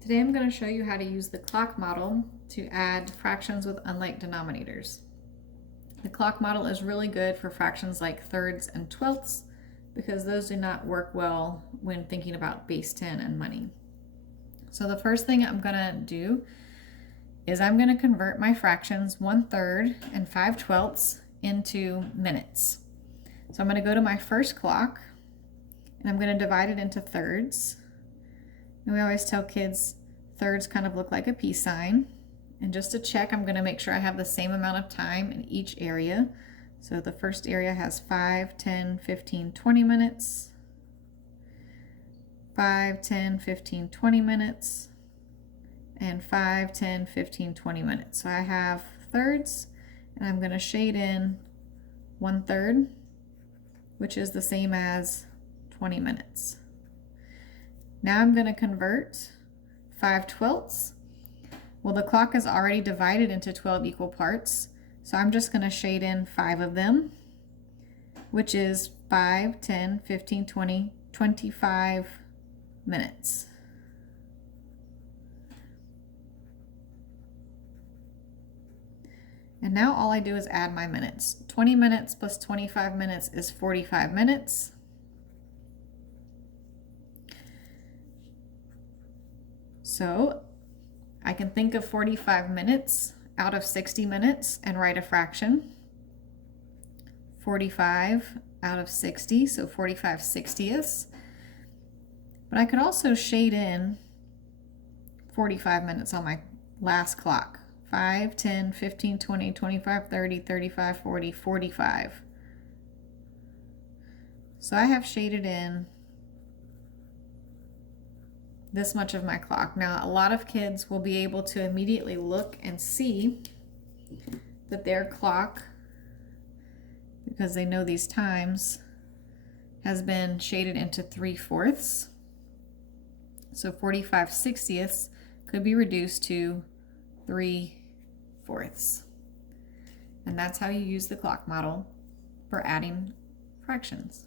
Today I'm going to show you how to use the clock model to add fractions with unlike denominators. The clock model is really good for fractions like thirds and twelfths because those do not work well when thinking about base 10 and money. So the first thing I'm going to do is I'm going to convert my fractions 1/3 and 5/12 into minutes. So I'm going to go to my first clock and I'm going to divide it into thirds. And we always tell kids thirds kind of look like a peace sign. And just to check, I'm going to make sure I have the same amount of time in each area. So the first area has 5, 10, 15, 20 minutes. 5, 10, 15, 20 minutes. And 5, 10, 15, 20 minutes. So I have thirds, and I'm going to shade in 1/3, which is the same as 20 minutes. Now I'm going to convert 5/12. Well, the clock is already divided into 12 equal parts, so I'm just going to shade in 5 of them, which is 5, 10, 15, 20, 25 minutes. And now all I do is add my minutes. 20 minutes plus 25 minutes is 45 minutes. So I can think of 45 minutes out of 60 minutes and write a fraction. 45 out of 60, so 45/60ths. But I could also shade in 45 minutes on my last clock. 5, 10, 15, 20, 25, 30, 35, 40, 45. So I have shaded in this much of my clock. Now, a lot of kids will be able to immediately look and see that their clock, because they know these times, has been shaded into 3/4. So 45/60ths could be reduced to 3/4. And that's how you use the clock model for adding fractions.